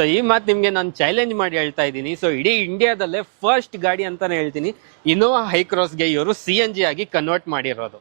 So ಈ ಮಾತು ನಿಮಗೆ ನಾನು ಚಾಲೆಂಜ್ ಮಾಡಿ ಹೇಳ್ತಾ ಇದ್ದೀನಿ. ಸೊ ಇಡೀ ಇಂಡಿಯಾದಲ್ಲೇ ಫಸ್ಟ್ ಗಾಡಿ ಅಂತಾನೆ ಹೇಳ್ತೀನಿ, ಇನೋವಾ ಹೈಕ್ರಾಸ್ಗೆ ಇವರು CNG ಆಗಿ ಕನ್ವರ್ಟ್ ಮಾಡಿರೋದು.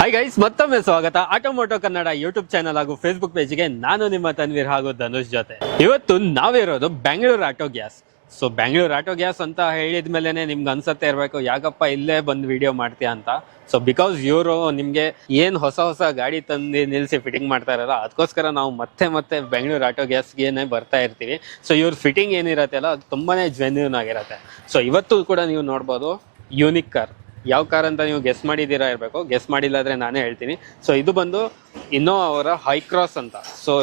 ಹಾಯ್ ಗೈಸ್, ಮತ್ತೊಮ್ಮೆ ಸ್ವಾಗತ ಆಟೋಮೋಟೋ ಕನ್ನಡ ಯೂಟ್ಯೂಬ್ ಚಾನಲ್ ಹಾಗೂ ಫೇಸ್ಬುಕ್ ಪೇಜ್ಗೆ. ನಾನು ನಿಮ್ಮ ತನ್ವೀರ್ ಹಾಗೂ ಧನುಷ್ ಜೊತೆ. ಇವತ್ತು ನಾವಿರೋದು Bengaluru auto gas. So Bengaluru auto gas ಅಂತ ಹೇಳಿದ ಮೇಲೆ ನಿಮ್ಗೆ ಅನ್ಸತ್ತೆ ಇರಬೇಕು, ಯಾಕಪ್ಪ ಇಲ್ಲೇ ಬಂದು ವಿಡಿಯೋ ಮಾಡ್ತೀಯಾ ಅಂತ. ಸೊ ಬಿಕಾಸ್ ಇವರು ನಿಮಗೆ ಏನು ಹೊಸ ಗಾಡಿ ತಂದು ನಿಲ್ಲಿಸಿ ಫಿಟ್ಟಿಂಗ್ ಮಾಡ್ತಾ ಇರಲ್ಲ, ಅದಕ್ಕೋಸ್ಕರ ನಾವು ಮತ್ತೆ ಬೆಂಗಳೂರು ಆಟೋ ಗ್ಯಾಸ್ಗೇನೆ ಬರ್ತಾ ಇರ್ತೀವಿ. ಸೊ ಇವ್ರ ಫಿಟ್ಟಿಂಗ್ ಏನಿರತ್ತೆ ಅಲ್ಲ, ಅದು ತುಂಬಾ ಜೆನ್ಯೂನ್ ಆಗಿರುತ್ತೆ. ಸೊ ಇವತ್ತು ಕೂಡ ನೀವು ನೋಡ್ಬೋದು ಯೂನಿಕ್ ಕಾರ್. ಯಾವ ಕಾರ್ ಅಂತ ನೀವು ಗೆಸ್ ಮಾಡಿದ್ದೀರಾ ಇರಬೇಕು, ಗೆಸ್ ಮಾಡಿಲ್ಲ ಆದರೆ ನಾನೇ ಹೇಳ್ತೀನಿ. ಸೊ ಇದು ಬಂದು ಇನ್ನೋವಾ ಅವರ ಹೈಕ್ರಾಸ್ ಅಂತ. ಸೊ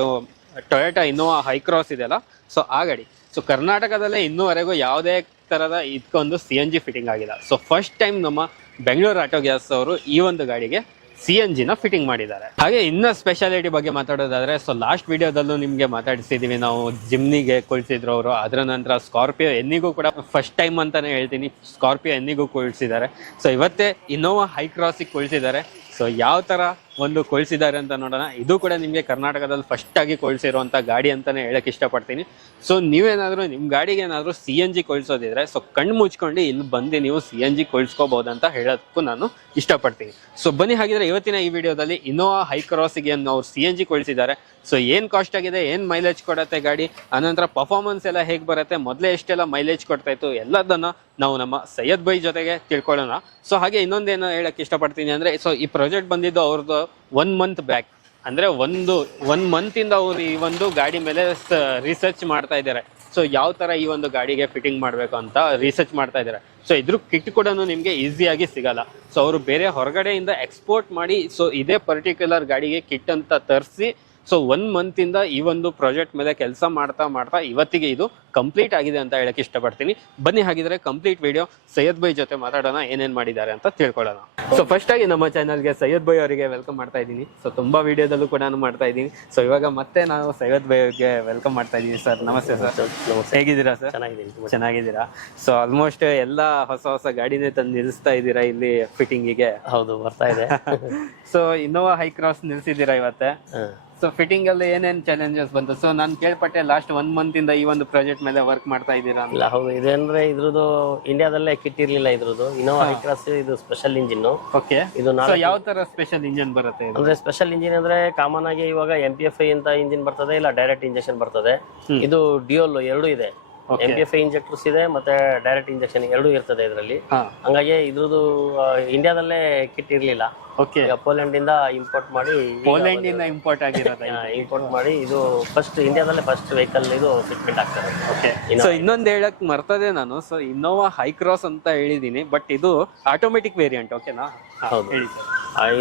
ಟೊಯೋಟಾ ಇನ್ನೋವಾ ಹೈಕ್ರಾಸ್ ಇದೆಯಲ್ಲ, ಸೊ ಆ ಗಾಡಿ. ಸೊ ಕರ್ನಾಟಕದಲ್ಲೇ ಇನ್ನೂವರೆಗೂ ಯಾವುದೇ ಥರದ ಇದಕ್ಕೊಂದು CNG ಫಿಟ್ಟಿಂಗ್ ಆಗಿಲ್ಲ. ಸೊ ಫಸ್ಟ್ ಟೈಮ್ ನಮ್ಮ ಬೆಂಗಳೂರು ಆಟೋ ಗ್ಯಾಸ್ ಅವರು ಈ ಒಂದು ಗಾಡಿಗೆ CNG ಫಿಟ್ಟಿಂಗ್ ಮಾಡಿದ್ದಾರೆ. ಹಾಗೆ ಇನ್ನ ಸ್ಪೆಷಾಲಿಟಿ ಬಗ್ಗೆ ಮಾತಾಡೋದಾದ್ರೆ, ಸೊ ಲಾಸ್ಟ್ ವಿಡಿಯೋದಲ್ಲೂ ನಿಮ್ಗೆ ಮಾತಾಡಿಸಿದೀವಿ ನಾವು, ಜಿಮ್ನಿಗೆ ಕೊಳಿಸಿದ್ರು ಅವರು. ಅದರ ನಂತರ ಸ್ಕಾರ್ಪಿಯೋ ಎನ್ನಿಗೂ ಕೂಡ ಫಸ್ಟ್ ಟೈಮ್ ಅಂತಾನೆ ಹೇಳ್ತೀನಿ, ಸ್ಕಾರ್ಪಿಯೋ ಎನ್ನಿಗೂ ಕೊಳಿಸಿದ್ದಾರೆ. ಸೊ ಇವತ್ತೇ ಇನ್ನೋವಾ ಹೈಕ್ರಾಸಿಗೆ ಕೊಳಿಸಿದ್ದಾರೆ. ಸೊ ಯಾವ ತರ ಒಂದು ಕೊಳಿಸಿದ್ದಾರೆ ಅಂತ ನೋಡೋಣ. ಇದು ಕೂಡ ನಿಮಗೆ ಕರ್ನಾಟಕದಲ್ಲಿ ಫಸ್ಟ್ ಆಗಿ ಕೊಳಿಸಿರುವಂತ ಗಾಡಿ ಅಂತಾನೆ ಹೇಳಕ್ ಇಷ್ಟಪಡ್ತೀನಿ. ಸೊ ನೀವೇನಾದ್ರೂ ನಿಮ್ ಗಾಡಿಗೆ ಏನಾದ್ರು CNG ಕೊಳಿಸೋದಿದ್ರೆ, ಸೊ ಕಣ್ಣು ಮುಚ್ಕೊಂಡು ಇಲ್ಲಿ ಬಂದು ನೀವು CNG ಕೊಳಿಸ್ಕೋಬಹುದಂತ ಹೇಳೋದಕ್ಕೂ ನಾನು ಇಷ್ಟಪಡ್ತೀನಿ. ಸೊ ಬನ್ನಿ, ಹಾಗಿದ್ರೆ ಇವತ್ತಿನ ಈ ವಿಡಿಯೋದಲ್ಲಿ ಇನ್ನೋವಾ ಹೈಕ್ರಾಸಿಗೆ ಅವ್ರು CNG ಕೊಳಿಸಿದ್ದಾರೆ. ಸೊ ಏನ್ ಕಾಸ್ಟ್ ಆಗಿದೆ, ಏನ್ ಮೈಲೇಜ್ ಕೊಡುತ್ತೆ ಗಾಡಿ, ಅನಂತರ ಪರ್ಫಾರ್ಮೆನ್ಸ್ ಎಲ್ಲ ಹೇಗೆ ಬರುತ್ತೆ, ಮೊದಲೇ ಎಷ್ಟೆಲ್ಲ ಮೈಲೇಜ್ ಕೊಡ್ತಾ ಇತ್ತು, ಎಲ್ಲದನ್ನ ನಾವು ನಮ್ಮ ಸೈಯದ್ ಬೈ ಜೊತೆಗೆ ತಿಳ್ಕೊಳ್ಳೋಣ. ಸೊ ಹಾಗೆ ಇನ್ನೊಂದೇನು ಹೇಳಕ್ ಇಷ್ಟಪಡ್ತೀನಿ ಅಂದ್ರೆ, ಸೊ ಈ ಪ್ರಾಜೆಕ್ಟ್ ಬಂದಿದ್ದು ಅವ್ರದ್ದು 1 ಮಂತ್ ಬ್ಯಾಕ್. ಅಂದ್ರೆ ಒನ್ ಮಂತ್ ಇಂದ ಅವ್ರು ಈ ಒಂದು ಗಾಡಿ ಮೇಲೆ ರಿಸರ್ಚ್ ಮಾಡ್ತಾ ಇದ್ದಾರೆ. ಸೊ ಯಾವ ತರ ಈ ಒಂದು ಗಾಡಿಗೆ ಫಿಟ್ಟಿಂಗ್ ಮಾಡ್ಬೇಕು ಅಂತ ರಿಸರ್ಚ್ ಮಾಡ್ತಾ ಇದ್ದಾರೆ. ಸೊ ಇದ್ರ ಕಿಟ್ ಕೂಡ ನಿಮ್ಗೆ ಈಸಿಯಾಗಿ ಸಿಗಲ್ಲ. ಸೊ ಅವರು ಬೇರೆ ಹೊರಗಡೆಯಿಂದ ಎಕ್ಸ್ಪೋರ್ಟ್ ಮಾಡಿ, ಸೊ ಇದೇ ಪರ್ಟಿಕ್ಯುಲರ್ ಗಾಡಿಗೆ ಕಿಟ್ ಅಂತ ತರಿಸಿ, ಸೊ 1 ಮಂತ್ ಇಂದ ಈ ಒಂದು ಪ್ರಾಜೆಕ್ಟ್ ಮೇಲೆ ಕೆಲಸ ಮಾಡ್ತಾ ಇವತ್ತಿಗೆ ಇದು ಕಂಪ್ಲೀಟ್ ಆಗಿದೆ ಅಂತ ಹೇಳಕ್ ಇಷ್ಟಪಡ್ತೀನಿ. ಬನ್ನಿ ಹಾಗಿದ್ರೆ ಕಂಪ್ಲೀಟ್ ವಿಡಿಯೋ ಸೈಯದ್ ಬೈ ಜೊತೆ ಮಾತಾಡೋಣ, ಏನೇನ್ ಮಾಡಿದ್ದಾರೆ ಅಂತ ತಿಳ್ಕೊಳ್ಳೋಣ. ಸೊ ಫಸ್ಟ್ ಆಗಿ ನಮ್ಮ ಚಾನಲ್ಗೆ ಸೈಯದ್ ಬೈ ಅವರಿಗೆ ವೆಲ್ಕಮ್ ಮಾಡ್ತಾ ಇದ್ದೀನಿ. ಸೊ ತುಂಬಾ ವಿಡಿಯೋದಲ್ಲೂ ಕೂಡ ಮಾಡ್ತಾ ಇದ್ದೀನಿ. ಸೊ ಇವಾಗ ಮತ್ತೆ ನಾವು ಸೈಯದ್ ಬೈ ಅವರಿಗೆ ವೆಲ್ಕಮ್ ಮಾಡ್ತಾ ಇದ್ದೀನಿ. ಸರ್ ನಮಸ್ತೆ. ಸರ್ ಹೇಗಿದ್ದೀರಾ ಸರ್? ಚೆನ್ನಾಗಿದ್ದೀರಾ? ಸೊ ಆಲ್ಮೋಸ್ಟ್ ಎಲ್ಲಾ ಹೊಸ ಗಾಡಿನೇ ತಂದು ನಿಲ್ಲಿಸ್ತಾ ಇದ್ದೀರಾ ಇಲ್ಲಿ ಫಿಟ್ಟಿಂಗಿಗೆ? ಹೌದು, ಬರ್ತಾ ಇದೆ. ಸೊ ಇನ್ನೋವಾ ಹೈಕ್ರಾಸ್ ನಿಲ್ಸಿದ್ದೀರಾ ಇವತ್ತೆ. ಸೊ ಫಿಟ್ಟಿಂಗ್ ಅಲ್ಲಿ ಏನೇನ್ ಚಾಲೆಂಜಸ್ ಬಂತು? ಸೊ ನಾನು ಕೇಳ್ಪಟ್ಟೆ ಲಾಸ್ಟ್ 1 ಮಂತ್ ಇಂದ ಈ ಒಂದು ಪ್ರಾಜೆಕ್ಟ್ ಮೇಲೆ ವರ್ಕ್ ಮಾಡ್ತಾ ಇದ್ದೀರಾ ಅಂತ. ಹೌದು, ಇದಂದ್ರೆ ಇದ್ರದ್ದು ಇಂಡಿಯಾದಲ್ಲೇ ಕಿಟ್ ಇರ್ಲಿಲ್ಲ. ಇದ್ರದ್ದು ಇನ್ನೋವಾ ಹೈಕ್ರಾಸ್ ಇದು ಸ್ಪೆಷಲ್ ಇಂಜಿನ್. ಓಕೆ, ಇದು ಯಾವ ತರ ಸ್ಪೆಷಲ್ ಇಂಜಿನ್ ಬರುತ್ತೆ? ಅಂದ್ರೆ ಸ್ಪೆಷಲ್ ಇಂಜಿನ್ ಅಂದ್ರೆ ಕಾಮನ್ ಆಗಿ ಇವಾಗ MPFI ಅಂತ ಇಂಜಿನ್ ಬರ್ತದೆ, ಇಲ್ಲ ಡೈರೆಕ್ಟ್ ಇಂಜೆಕ್ಷನ್ ಬರ್ತದೆ. ಇದು ಡ್ಯೂಯಲ್ ಎರಡು ಇದೆ. MPFI ಇಂಜೆಕ್ಟರ್ಸ್ ಇದೆ, ಮತ್ತೆ ಡೈರೆಕ್ಟ್ ಇಂಜೆಕ್ಷನ್ ಎರಡು ಇರ್ತದೆ ಇದರಲ್ಲಿ. ಹಂಗಾಗಿ ಇದ್ರದ್ದು ಇಂಡಿಯಾದಲ್ಲೇ ಕಿಟ್ ಇರ್ಲಿಲ್ಲ. ಪೋಲೆಂಡ್ ಇಂದ ಇಂಪೋರ್ಟ್ ಮಾಡಿ, ಪೋಲೆಂಡ್ ಇಂದ ಇಂಪೋರ್ಟ್ ಆಗಿರೋದು. ಇಂಪೋರ್ಟ್ ಮಾಡಿ ಇದು ಫಸ್ಟ್ ಇಂಡಿಯಾದಲ್ಲೇ ಫಸ್ಟ್ ವೆಹಿಕಲ್ ಇದು ಫಿಟ್ಮೆಂಟ್ ಆಗ್ತದೆ. ಸೊ ಇನ್ನೊಂದು ಹೇಳಕ್ ಮರ್ತದೆ ನಾನು. ಸೊ ಇನ್ನೋವಾ ಹೈಕ್ರಾಸ್ ಅಂತ ಹೇಳಿದೀನಿ, ಬಟ್ ಇದು ಆಟೋಮೆಟಿಕ್ ವೇರಿಯಂಟ್. ಓಕೆನಾ? ಹೌದು,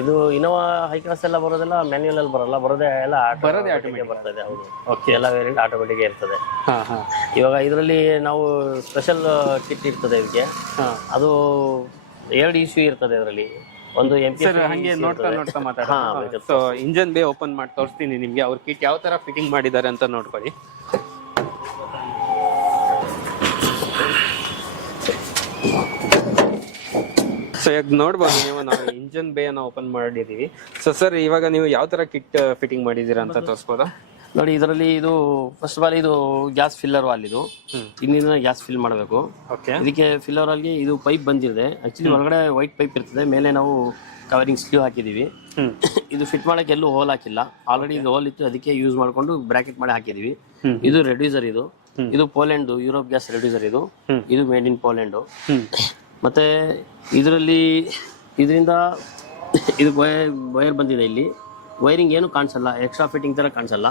ಇದು ಇನ್ನೋವಾ ಹೈಕ್ರಾಸ್ ಎಲ್ಲ ಬರೋದೆಲ್ಲ ಮ್ಯಾನ್ಯುಯಲ್ ಅಲ್ಲಿ ಬರಲ್ಲ, ಬರೋದೇ ಎಲ್ಲ ಆಟೋಮೆಟಿಕ್ ಬರ್ತದೆ. ಹೌದು, ಎಲ್ಲ ವೇರಿಯಂಟ್ ಆಟೋಮೆಟಿಕ್ ಇರ್ತದೆ. ಇವಾಗ ಇದರಲ್ಲಿ ನಾವು ಸ್ಪೆಷಲ್ ಕಿಟ್ ಇರ್ತದೆ ಇದಕ್ಕೆ. ಅದು 2 ಇಶ್ಯೂ ಇರ್ತದೆ ಇದರಲ್ಲಿ. ಒಂದು ಹಂಗೆ ನೋಡ್ತಾ ಮಾತಾಡೋಣ. ಸೊ ಇಂಜನ್ ಬೇ ಓಪನ್ ಮಾಡಿ ತೋರಿಸ್ತೀನಿ ನಿಮ್ಗೆ, ಅವ್ರ ಕಿಟ್ ಯಾವ ತರ ಫಿಟ್ಟಿಂಗ್ ಮಾಡಿದ್ದಾರೆ ಅಂತ ನೋಡ್ಕೊಳ್ಳಿ. ಸೊ ಈಗ ನೋಡ್ಬೋದು ನೀವು, ನಾವು ಇಂಜನ್ ಬೇ ಅನ್ನ ಓಪನ್ ಮಾಡಿದೀವಿ. ಸೊ ಸರ್, ಇವಾಗ ನೀವು ಯಾವ ತರ ಕಿಟ್ ಫಿಟ್ಟಿಂಗ್ ಮಾಡಿದೀರಾ ಅಂತ ತೋರಿಸ್ಬೋದಾ? ನೋಡಿ, ಇದರಲ್ಲಿ ಇದು ಫಸ್ಟ್ ಆಫ್ ಆಲ್ ಇದು ಗ್ಯಾಸ್ ಫಿಲ್ಲರ್ ವಾಲ್. ಇದು ಇನ್ನಿಂದ ಗ್ಯಾಸ್ ಫಿಲ್ ಮಾಡಬೇಕು. ಇದಕ್ಕೆ ಫಿಲ್ಲರ್ ವಾಲ್ಗೆ ಇದು ಪೈಪ್ ಬಂದಿದೆ. ಆಕ್ಚುಲಿ ಒಳಗಡೆ ವೈಟ್ ಪೈಪ್ ಇರ್ತದೆ, ಮೇಲೆ ನಾವು ಕವರಿಂಗ್ ಸ್ಲೀವ್ ಹಾಕಿದೀವಿ. ಇದು ಫಿಟ್ ಮಾಡಕ್ಕೆ ಎಲ್ಲೂ ಹೋಲ್ ಹಾಕಿಲ್ಲ, ಆಲ್ರೆಡಿ ಇದು ಹೋಲ್ ಇತ್ತು, ಅದಕ್ಕೆ ಯೂಸ್ ಮಾಡ್ಕೊಂಡು ಬ್ರಾಕೆಟ್ ಮಾಡಿ ಹಾಕಿದೀವಿ. ಇದು ರೆಡ್ಯೂಸರ್. ಇದು ಪೋಲೆಂಡ್ ಯುರೋಪ್ ಗ್ಯಾಸ್ ರೆಡ್ಯೂಸರ್. ಇದು ಮೇಡ್ ಇನ್ ಪೋಲೆಂಡ್. ಮತ್ತೆ ಇದರಿಂದ ಇದು ವೈರ್ ಬಂದಿದೆ. ಇಲ್ಲಿ ವೈರಿಂಗ್ ಏನು ಕಾಣಿಸಲ್ಲ, ಎಕ್ಸ್ಟ್ರಾ ಫಿಟ್ಟಿಂಗ್ ತರ ಕಾಣಿಸಲ್ಲ.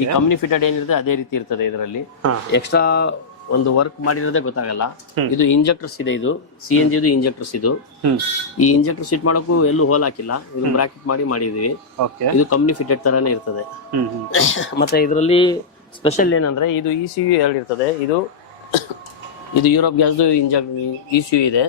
ಈ ಕಂಪ್ನಿ ಫಿಟೆಡ್ ಏನಿರುತ್ತೆ ಅದೇ ರೀತಿ ಇರ್ತದೆ. ಇದರಲ್ಲಿ ಎಕ್ಸ್ಟ್ರಾ ಒಂದು ವರ್ಕ್ ಮಾಡಿರೋದೇ ಗೊತ್ತಾಗಲ್ಲ. ಇದು ಇಂಜೆಕ್ಟರ್ಸ್ ಇದೆ, ಇದು CNG ಇಂಜೆಕ್ಟರ್ಸ್. ಈ ಇಂಜೆಕ್ಟರ್ ಫಿಟ್ ಮಾಡೋಕ್ಕೂ ಎಲ್ಲೂ ಹೋಲ್ ಹಾಕಿಲ್ಲ, ಇದು ಬ್ರಾಕೆಟ್ ಮಾಡಿದೀವಿ. ಇದು ಕಂಪ್ನಿ ಫಿಟೆಡ್ ತರಾನೇ ಇರ್ತದೆ. ಮತ್ತೆ ಇದರಲ್ಲಿ ಸ್ಪೆಷಲ್ ಏನಂದ್ರೆ, ಇದು ECU 2 ಇರ್ತದೆ. ಇದು ಯುರೋಪ್ ಗ್ಯಾಸ್ ECU ಇದೆ,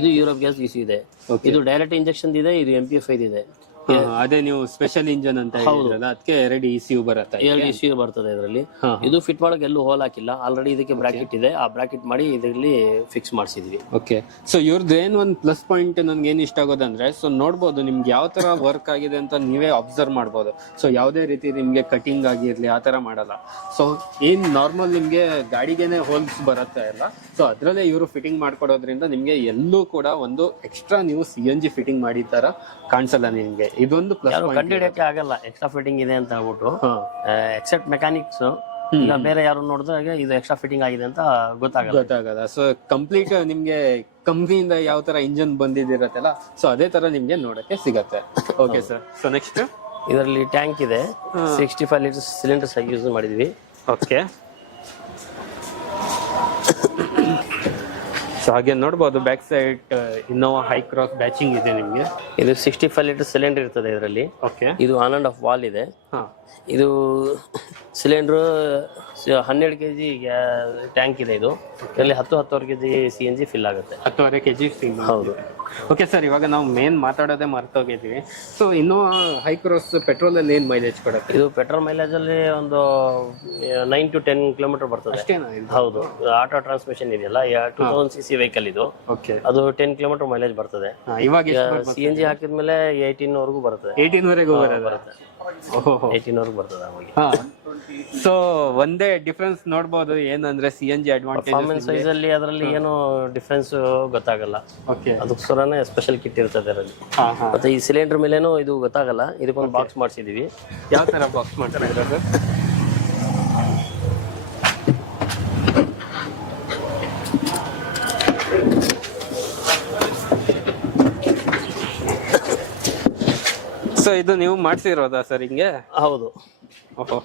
ಇದು ಯುರೋಪ್ ಗ್ಯಾಸ್ ECU ಇದೆ. ಇದು ಡೈರೆಕ್ಟ್ ಇಂಜೆಕ್ಷನ್ ಇದೆ, ಇದು MPFI ಇದೆ. ಇದಕ್ಕೆ. ಅದೇ ನೀವು ಸ್ಪೆಷಲ್ ಇಂಜನ್ ಅಂತ ಹೇಳಿದ್ರಲ್ಲ, ಅದಕ್ಕೆ 2 ECU ಬರುತ್ತೆ. 2 ECU ಬರ್ತದೆ ಇದರಲ್ಲಿ. ಇದು ಫಿಟ್ ಮಾಡಕ್ಕೆ ಎಲ್ಲೂ ಹೋಲ್ ಹಾಕಿಲ್ಲ, ಆಲ್ರೆಡಿ ಇದಕ್ಕೆ ಬ್ರಾಕೆಟ್ ಇದೆ, ಆ ಬ್ರಾಕೆಟ್ ಮಾಡಿ ಇದರಲ್ಲಿ ಫಿಕ್ಸ್ ಮಾಡಿಸಿದ್ವಿ. ಓಕೆ, ಸೊ ಇವ್ರದ್ದು ಏನ್ ಒಂದು ಪ್ಲಸ್ ಪಾಯಿಂಟ್ ನನ್ಗೆ ಏನ್ ಇಷ್ಟ ಆಗೋದಂದ್ರೆ, ಸೊ ನೋಡ್ಬೋದು ನಿಮ್ಗೆ ಯಾವ ತರ ವರ್ಕ್ ಆಗಿದೆ ಅಂತ ನೀವೇ ಅಬ್ಸರ್ವ್ ಮಾಡ್ಬೋದು. ಸೊ ಯಾವುದೇ ರೀತಿ ನಿಮ್ಗೆ ಕಟಿಂಗ್ ಆಗಿರ್ಲಿ ಆ ತರ ಮಾಡಲ್ಲ. ಸೊ ಏನ್ ನಾರ್ಮಲ್ ನಿಮ್ಗೆ ಗಾಡಿಗೆನೆ ಹೋಲ್ಸ್ ಬರುತ್ತೆ ಅಲ್ಲ, ಸೊ ಅದ್ರಲ್ಲೇ ಇವರು ಫಿಟ್ಟಿಂಗ್ ಮಾಡ್ಕೊಡೋದ್ರಿಂದ ನಿಮ್ಗೆ ಎಲ್ಲೂ ಕೂಡ ಒಂದು ಎಕ್ಸ್ಟ್ರಾ ನೀವು CNG ಫಿಟ್ಟಿಂಗ್ ಮಾಡಿ ತರ ಕಾಣಿಸಲ್ಲ ನಿಮ್ಗೆ. ಇದೊಂದು ಪ್ಲಸ್ ಪಾಯಿಂಟ್. ಕಂಡುಹಿಡಿಯಕ್ಕೆ ಆಗಲ್ಲ ಎಕ್ಸ್ಟ್ರಾ ಫಿಟ್ಟಿಂಗ್ ಇದೆ ಅಂತ ಹೇಳ್ಬಿಟ್ಟು, ಎಕ್ಸೆಪ್ಟ್ ಮೆಕ್ಯಾನಿಕ್ಸ್ ಇಲ್ಲ ಬೇರೆ ಯಾರು ನೋಡಿದಾಗ ಇದು ಎಕ್ಸ್ಟ್ರಾ ಫಿಟ್ಟಿಂಗ್ ಆಗಿದೆ ಅಂತ ಗೊತ್ತಾಗಲ್ಲ. ಸೊ ಕಂಪ್ಲೀಟ್ ನಿಮ್ಗೆ ಕಂಪ್ನಿಯಿಂದ ಯಾವ ತರ ಇಂಜನ್ ಬಂದಿದಿರತ್ತಲ್ಲ, ಸೊ ಅದೇ ತರ ನಿಮ್ಗೆ ನೋಡಕ್ಕೆ ಸಿಗತ್ತೆ. ಓಕೆ ಸರ್, ಸೊ ನೆಕ್ಸ್ಟ್ ಇದರಲ್ಲಿ ಟ್ಯಾಂಕ್ ಇದೆ, 65 ಲೀಟರ್ ಸಿಲಿಂಡರ್ಸ್ ಯೂಸ್ ಮಾಡಿದ್ವಿ. ಓಕೆ, ಸೊ ಹಾಗೆ ನೋಡ್ಬೋದು back side Innova high cross batching ಇದೆ ನಿಮ್ಗೆ. ಇದು 65 ಲೀಟರ್ ಸಿಲಿಂಡರ್ ಇರ್ತದೆ ಇದರಲ್ಲಿ. ಓಕೆ, ಇದು ಆನ್ ಅಂಡ್ ಆಫ್ ವಾಲ್ ಇದೆ. ಇದು ಸಿಲಿಂಡರ್ 12 kg ಟ್ಯಾಂಕ್ ಇದೆ. ಇದು ಇದರಲ್ಲಿ 10-10 kg CNG ಫಿಲ್ ಆಗುತ್ತೆ. 10.5 kg ಫಿಲ್. ಹೌದು. ಓಕೆ ಸರ್, ಇವಾಗ ನಾವು ಮೇನ್ ಮಾತಾಡೋದೇ ಮರ್ತೋಗಿದ್ದೀವಿ. So Innova Hycross petrol ಅಲ್ಲಿ ಏನ್ ಮೈಲೇಜ್ ಕೊಡುತ್ತೆ? ಇದು ಪೆಟ್ರೋಲ್ ಮೈಲೇಜ್ ಅಲ್ಲಿ ಒಂದು 9 to 10 ಕಿಲೋಮೀಟರ್ ಬರ್ತದೆ. ಅಷ್ಟೇನಾ? ಹೌದು, ಆಟೋ ಟ್ರಾನ್ಸ್ಮಿಷನ್ ಇದೆಯಲ್ಲ, 2000 cc ವೆಹಿಕಲ್ ಇದು. ಓಕೆ, ಅದು 10 ಕಿಲೋಮೀಟರ್ ಮೈಲೇಜ್ ಬರ್ತದೆ. ಇವಾಗ CNG ಹಾಕಿದ್ಮೇಲೆ 18 ವರೆಗೂ ಬರುತ್ತೆ. 18 ವರೆಗೂ ಬರುತ್ತೆ. 18 ವರೆಗೂ ಬರ್ತದೆ ಅವಾಗ. ಸೊ ಒಂದೇ ಡಿಫ್ರೆನ್ಸ್ ನೋಡ್ಬೋದು ಏನಂದ್ರೆ CNG ಅಡ್ವಾಂಟೇಜ್ ಪರ್ಫಾರ್ಮೆನ್ಸ್ ವೈಸ್ ಅಲ್ಲಿ ಅದರಲ್ಲಿ ಏನು ಡಿಫ್ರೆನ್ಸ್ ಗೊತ್ತಾಗಲ್ಲ. ಓಕೆ, ಅದಕ್ಕೋಸ್ಕರನೇ ಸ್ಪೆಷಲ್ ಕಿಟ್ ಇರ್ತದೆ ಅದರಲ್ಲಿ. ಮತ್ತೆ ಈ ಸಿಲಿಂಡರ್ ಮೇಲೇನು ಇದು ಗೊತ್ತಾಗಲ್ಲ, ಇದಕ್ಕೊಂದು ಬಾಕ್ಸ್ ಮಾಡಿಸಿದೀವಿ. ಯಾವ ತರ ಬಾಕ್ಸ್ ಮಾಡ್ತಾರೆ ಸರ್? ಸೊ ಇದು ನೀವು ಮಾಡಿಸಿರೋದಾ ಸರ್ ಹಿಂಗೆ? ಹೌದು. ಓಹೋ,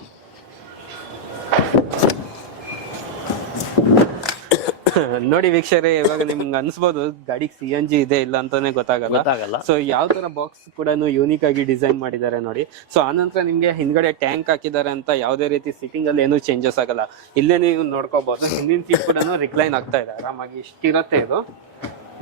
ನೋಡಿ ವೀಕ್ಷಕರೇ, ಇವಾಗ ನಿಮ್ಗೆ ಅನ್ಸ್ಬೋದು ಗಾಡಿಗೆ CNG ಇದೆ ಇಲ್ಲ ಅಂತಾನೆ ಗೊತ್ತಾಗಲ್ಲ. ಸೊ ಯಾವ ತರ ಬಾಕ್ಸ್ ಕೂಡ ಯೂನಿಕ್ ಆಗಿ ಡಿಸೈನ್ ಮಾಡಿದ್ದಾರೆ ನೋಡಿ. ಸೊ ಆನಂತರ ನಿಮ್ಗೆ ಹಿಂದ್ಗಡೆ ಟ್ಯಾಂಕ್ ಹಾಕಿದ್ದಾರೆ ಅಂತ ಯಾವುದೇ ರೀತಿ ಸಿಟ್ಟಿಂಗ್ ಅಲ್ಲಿ ಏನು ಚೇಂಜಸ್ ಆಗಲ್ಲ. ಇಲ್ಲೇ ನೀವು ನೋಡ್ಕೋಬಹುದು, ಹಿಂದಿನ ಸೀಟ್ ಕೂಡ ರಿಕ್ಲೈನ್ ಆಗ್ತಾ ಇದೆ ಆರಾಮಾಗಿ. ಇಷ್ಟಿರತ್ತೆ ಇದು.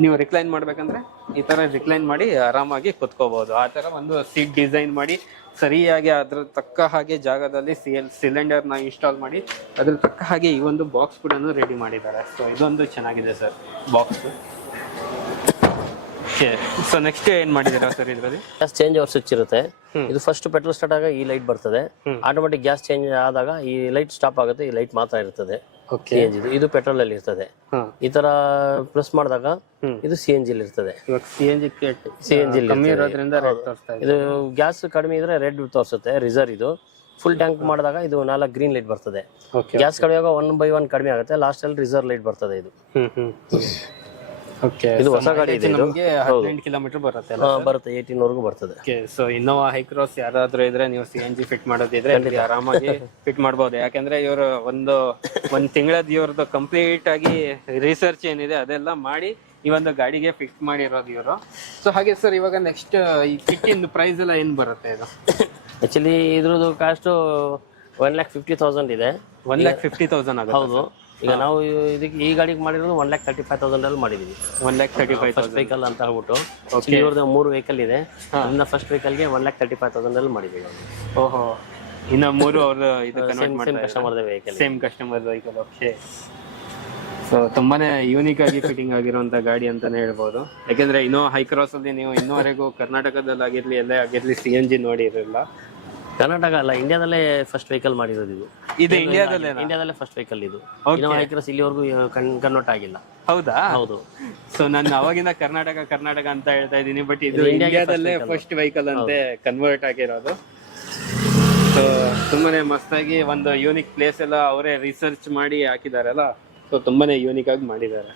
ನೀವು ರಿಕ್ಲೈನ್ ಮಾಡ್ಬೇಕಂದ್ರೆ ಈ ತರ ರಿಕ್ಲೈನ್ ಮಾಡಿ ಆರಾಮಾಗಿ ಕುತ್ಕೋಬಹುದು. ಆ ತರ ಒಂದು ಸೀಟ್ ಡಿಸೈನ್ ಮಾಡಿ ಸರಿಯಾಗಿ ಅದ್ರ ತಕ್ಕ ಹಾಗೆ ಜಾಗದಲ್ಲಿ ಸಿಲಿಂಡರ್ ನ ಇನ್ಸ್ಟಾಲ್ ಮಾಡಿ ಅದ್ರ ತಕ್ಕ ಹಾಗೆ ಈ ಒಂದು ಬಾಕ್ಸ್ ಕೂಡ ರೆಡಿ ಮಾಡಿದ್ದಾರೆ. ಸೊ ಇದೊಂದು ಚೆನ್ನಾಗಿದೆ ಸರ್ ಬಾಕ್ಸ್. ಸೊ ನೆಕ್ಸ್ಟ್ ಏನ್ ಮಾಡಿದ್ದೀರಾ ಸರ್ ಇದರಲ್ಲಿ? ಗ್ಯಾಸ್ ಚೇಂಜ್ ಓವರ್ ಸ್ವಿಚ್ ಇರುತ್ತೆ. ಇದು ಫಸ್ಟ್ ಪೆಟ್ರೋಲ್ ಸ್ಟಾರ್ಟ್ ಆಗ ಈ ಲೈಟ್ ಬರ್ತದೆ. ಆಟೋಮೆಟಿಕ್ ಗ್ಯಾಸ್ ಚೇಂಜ್ ಆದಾಗ ಈ ಲೈಟ್ ಸ್ಟಾಪ್ ಆಗುತ್ತೆ, ಈ ಲೈಟ್ ಮಾತ್ರ ಇರ್ತದೆ. ಇದು ಪೆಟ್ರೋಲ್ ಅಲ್ಲಿ ಇರ್ತದೆ. ಈ ತರ ಪ್ರೆಸ್ ಮಾಡಿದಾಗ ಇದು CNG ಅಲ್ಲಿ ಇರ್ತದೆ. CNG ಇದು ಗ್ಯಾಸ್ ಕಡಿಮೆ ಇದ್ರೆ ರೆಡ್ ತೋರಿಸುತ್ತೆ ರಿಸರ್ವ್. ಇದು ಫುಲ್ ಟ್ಯಾಂಕ್ ಮಾಡಿದಾಗ ಇದು 4 ಗ್ರೀನ್ ಲೈಟ್ ಬರ್ತದೆ. ಗ್ಯಾಸ್ ಕಡಿಮೆ ಆಗ 1 by 1 ಕಡಿಮೆ ಆಗುತ್ತೆ. ಲಾಸ್ಟ್ ಅಲ್ಲಿ ರಿಸರ್ವ್ ಲೈಟ್ ಬರ್ತದೆ. ಇದು ಇದು ಹೊಸ ಗಾಡಿ ಇದೆ. ಇದು 18 ಕಿಲೋಮೀಟರ್ ಬರುತ್ತೆ. 18 ವರೆಗೂ ಬರ್ತದೆ. ಸೊ ಇನ್ನೋವಾ ಹೈ ಕ್ರಾಸ್ ಯಾರಾದ್ರೂ ಇದ್ರೆ ನೀವು CNG ಫಿಟ್ ಮಾಡೋದಿದ್ರೆ ಆರಾಮಾಗಿ ಫಿಟ್ ಮಾಡಬಹುದು. ಯಾಕಂದ್ರೆ ಇವರು ಒಂದು ತಿಂಗಳದ ಇವ್ರದ್ದು ಕಂಪ್ಲೀಟ್ ಆಗಿ ರಿಸರ್ಚ್ ಏನಿದೆ ಅದೆಲ್ಲ ಮಾಡಿ ಈ ಒಂದು ಗಾಡಿಗೆ ಫಿಕ್ಸ್ ಮಾಡಿರೋದು ಇವರು. ಸೊ ಹಾಗೆ ಸರ್, ಇವಾಗ ನೆಕ್ಸ್ಟ್ ಈ ಕಿಟ್ಟಿನ ಪ್ರೈಸ್ ಎಲ್ಲ ಏನ್ ಬರುತ್ತೆ ಇದು? ಆಕ್ಚುಲಿ ಇದ್ರದ್ದು ಕಾಸ್ಟ್ 1,50,000 ಇದೆ. 1,50,000 ಆಗುತ್ತೆ. ಹೌದು. ಈಗ ನಾವು ಇದಕ್ಕೆ ಈ ಗಾಡಿಗೆ ಮಾಡಿರೋದು 1,35,000 ಅಲ್ಲಿ ಮಾಡಿದೀವಿ. 1,35,000 ವೆಹಿಕಲ್ ಅಂತ ಹೇಳ್ಬಿಟ್ಟು. ಇವ್ರದ್ದು 3 ವೆಹಿಕಲ್ ಇದೆ. ಇನ್ನ ಫಸ್ಟ್ ವೆಹಿಕಲ್ಗೆ 1,35,000 ಅಲ್ಲಿ ಮಾಡಿದೀವಿ. ಓಹೋ, ಇನ್ನ 3 ಅವ್ರದ್ದು ಇದು ಕನ್ವರ್ಟ್ ಮಾಡ್ತಾರೆ. Customer vehicle, same customer vehicle. Okay, so ತುಂಬಾನೇ ಯೂನಿಕ್ ಆಗಿ ಫಿಟ್ಟಿಂಗ್ ಆಗಿರುವಂತ ಗಾಡಿ ಅಂತಾನೆ ಹೇಳ್ಬೋದು. ಯಾಕಂದ್ರೆ ಇನ್ನೋ ಹೈ ಕ್ರಾಸ್ ಅಲ್ಲಿ ನೀವು ಇನ್ನೂವರೆಗೂ ಕರ್ನಾಟಕದಲ್ಲಿ ಆಗಿರ್ಲಿ ಎಲ್ಲೇ ಆಗಿರ್ಲಿ CNG ನೋಡಿರಲಿಲ್ಲ. ಕರ್ನಾಟಕ ಅಲ್ಲ, ಇಂಡಿಯಾದಲ್ಲೇ ಫಸ್ಟ್ ವೆಹಿಕಲ್ ಮಾಡಿರೋದು ಇದು. ಇದು ಇಂಡಿಯಾದಲ್ಲೇ ಫಸ್ಟ್ ವೆಹಿಕಲ್ ಇದು. ಹೈ ಕ್ರಾಸ್ ಇಲ್ಲಿವರೆಗೂ ಕನ್ವರ್ಟ್ ಆಗಿಲ್ಲ. ಹೌದಾ? ಹೌದು. ಸೊ ನಾನು ಅವಾಗಿಂದ ಕರ್ನಾಟಕ ಅಂತ ಹೇಳ್ತಾ ಇದ್ದೀನಿ, ಬಟ್ ಇದು ಇಂಡಿಯಾದಲ್ಲೇ ಫಸ್ಟ್ ವೆಹಿಕಲ್ ಅಂತೆ ಕನ್ವರ್ಟ್ ಆಗಿರೋದು. ಸೊ ತುಂಬಾನೇ ಮಸ್ತಾಗಿ ಒಂದು ಯೂನಿಕ್ ಪ್ಲೇಸ್ ಎಲ್ಲ ಅವರೇ ರಿಸರ್ಚ್ ಮಾಡಿ ಹಾಕಿದಾರಲ್ಲ. ಸೊ ತುಂಬಾನೇ ಯೂನಿಕ್ ಆಗಿ ಮಾಡಿದ್ದಾರೆ.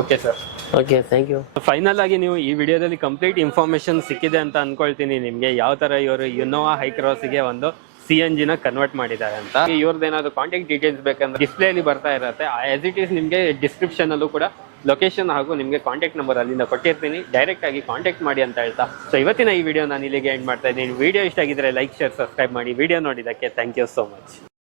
Okay sir. Okay, thank you. Final ಆಗಿ ನೀವು ಈ ವಿಡಿಯೋದಲ್ಲಿ ಕಂಪ್ಲೀಟ್ ಇನ್ಫಾರ್ಮೇಶನ್ ಸಿಕ್ಕಿದೆ ಅಂತ ಅನ್ಕೊಳ್ತೀನಿ ನಿಮ್ಗೆ, ಯಾವ ತರ ಇವರು ಇನ್ನೋವಾ ಹೈ ಕ್ರಾಸ್ಗೆ ಒಂದು CNG ನ ಕನ್ವರ್ಟ್ ಮಾಡಿದ್ದಾರೆ ಅಂತ. ಇವ್ರದ್ದು ಏನಾದ್ರು ಕಾಂಟ್ಯಾಕ್ಟ್ ಡೀಟೇಲ್ಸ್ ಬೇಕಂದ್ರೆ ಡಿಸ್ಪ್ಲೇ ಅಲ್ಲಿ ಬರ್ತಾ ಇರುತ್ತೆ. ಆಸ್ ಇಟ್ ಈಸ್ ನಿಮ್ಗೆ ಡಿಸ್ಕ್ರಿಪ್ಷನ್ ಅಲ್ಲೂ ಕೂಡ ಲೊಕೇಶನ್ ಹಾಗೂ ನಿಮ್ಗೆ ಕಾಂಟ್ಯಾಕ್ಟ್ ನಂಬರ್ ಅಲ್ಲಿಂದ ಕೊಟ್ಟಿರ್ತೀನಿ. ಡೈರೆಕ್ಟ್ ಆಗಿ ಕಾಂಟ್ಯಾಕ್ಟ್ ಮಾಡಿ ಅಂತ ಹೇಳ್ತಾ, ಸೊ ಇವತ್ತಿನ ಈ ವಿಡಿಯೋ ನಾನು ಇಲ್ಲಿಗೆ ಎಂಡ್ ಮಾಡ್ತಾ ಇದ್ದೀನಿ. ವಿಡಿಯೋ ಇಷ್ಟ ಆಗಿದ್ರೆ ಲೈಕ್, ಶೇರ್, ಸಬ್ಸ್ಕ್ರೈಬ್ ಮಾಡಿ. ವಿಡಿಯೋ ನೋಡಿದ್ದಕ್ಕೆ ಥ್ಯಾಂಕ್ ಯು ಸೋ ಮಚ್.